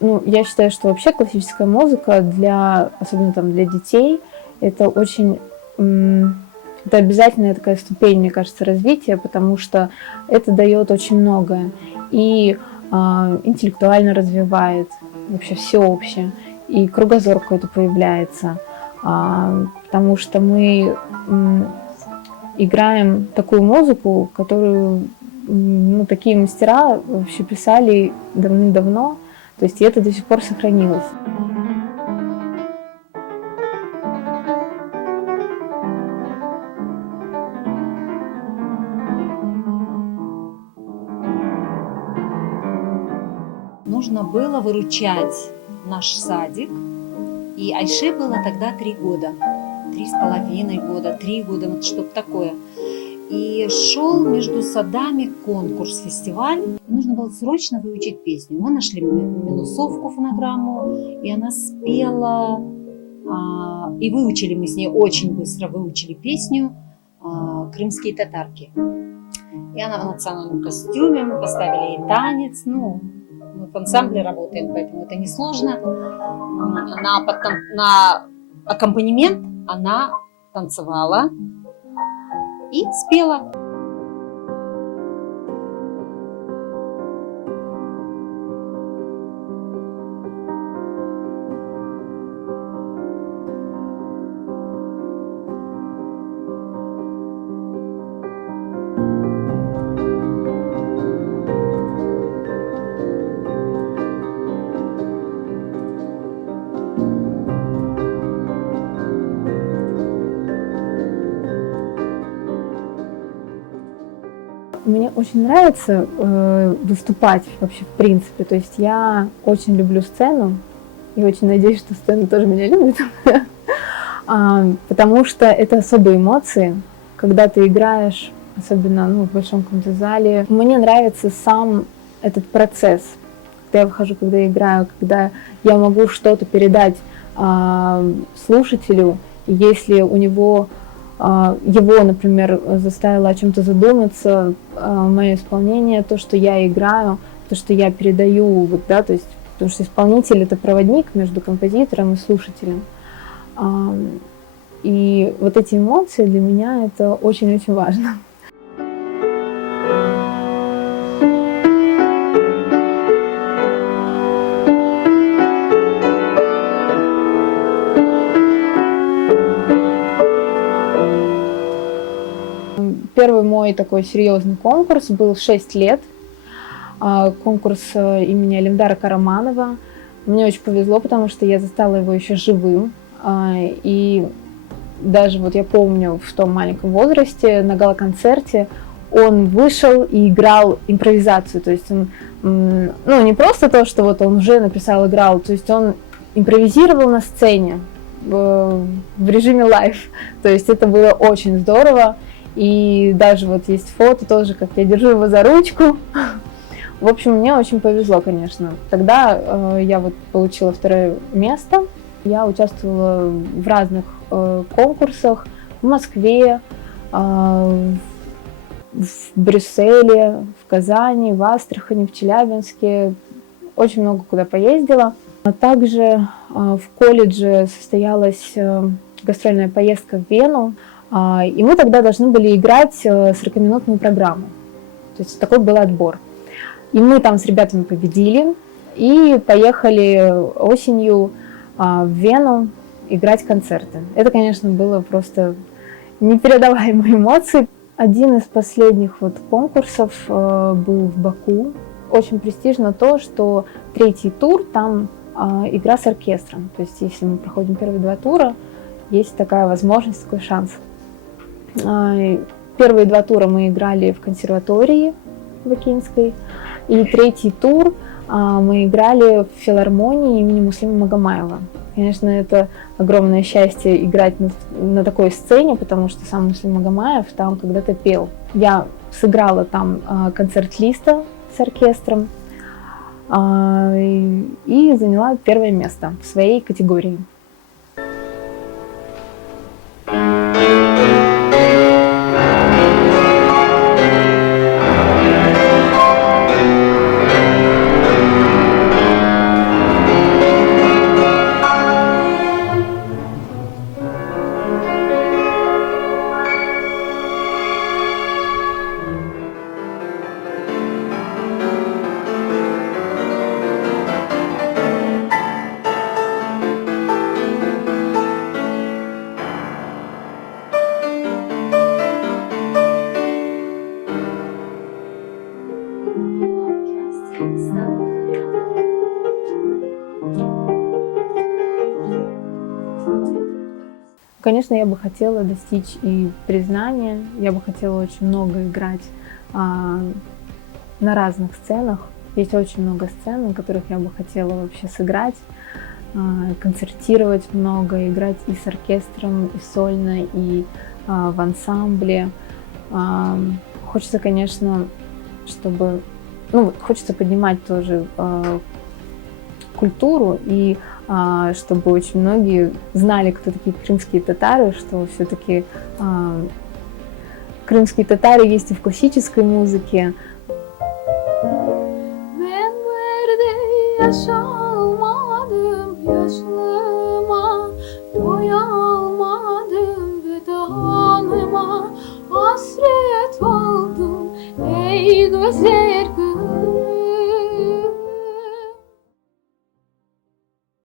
Ну, я считаю, что вообще классическая музыка, особенно там для детей, это очень... Это обязательная такая ступень, мне кажется, развития, потому что это дает очень многое. И интеллектуально развивает, вообще всеобщее, и кругозор какой-то появляется, потому что мы играем такую музыку, которую такие мастера вообще писали давным-давно, то есть и это до сих пор сохранилось. Нужно было выручать наш садик, и Айше было тогда 3 года, 3,5 года, 3 года, вот что-то такое. И шел между садами конкурс, фестиваль. Нужно было срочно выучить песню. Мы нашли минусовку, фонограмму, и она спела. И выучили мы с ней, очень быстро выучили песню «Крымские татарки». И она в национальном костюме, мы поставили ей танец. Мы в ансамбле работаем, поэтому это несложно. На аккомпанемент она танцевала и спела. Мне очень нравится выступать вообще в принципе, то есть я очень люблю сцену и очень надеюсь, что сцена тоже меня любит, потому что это особые эмоции, когда ты играешь, особенно в большом каком-то зале. Мне нравится сам этот процесс, когда я выхожу, когда я играю, когда я могу что-то передать слушателю, если у него его, например, заставило о чем-то задуматься, мое исполнение, то, что я играю, то, что я передаю, то есть, потому что исполнитель — это проводник между композитором и слушателем. И вот эти эмоции для меня — это очень-очень важно. Первый мой такой серьезный конкурс был 6 лет. Конкурс имени Алимдара Караманова. Мне очень повезло, потому что я застала его еще живым. И даже я помню, в том маленьком возрасте на гала-концерте он вышел и играл импровизацию. То есть он, не просто то, что он уже написал, играл, то есть он импровизировал на сцене в режиме лайв. То есть это было очень здорово. И даже есть фото тоже, как я держу его за ручку. В общем, мне очень повезло, конечно. Тогда я получила 2-е место. Я участвовала в разных конкурсах в Москве, в Брюсселе, в Казани, в Астрахани, в Челябинске. Очень много куда поездила. А также в колледже состоялась гастрольная поездка в Вену. И мы тогда должны были играть 40-минутную программу. То есть такой был отбор. И мы там с ребятами победили и поехали осенью в Вену играть концерты. Это, конечно, было просто непередаваемые эмоции. Один из последних конкурсов был в Баку. Очень престижно то, что 3-й тур там игра с оркестром. То есть если мы проходим первые 2 тура, есть такая возможность, такой шанс. Первые 2 тура мы играли в консерватории бакинской, и 3-й тур мы играли в филармонии имени Муслима Магомаева. Конечно, это огромное счастье играть на такой сцене, потому что сам Муслим Магомаев там когда-то пел. Я сыграла там концерт Листа с оркестром и заняла 1-е место в своей категории. Конечно, я бы хотела достичь и признания, я бы хотела очень много играть на разных сценах. Есть очень много сцен, на которых я бы хотела вообще сыграть, концертировать много, играть и с оркестром, и сольно, и в ансамбле. Хочется, конечно, чтобы, хочется поднимать тоже культуру и чтобы очень многие знали, кто такие крымские татары, что все-таки крымские татары есть и в классической музыке.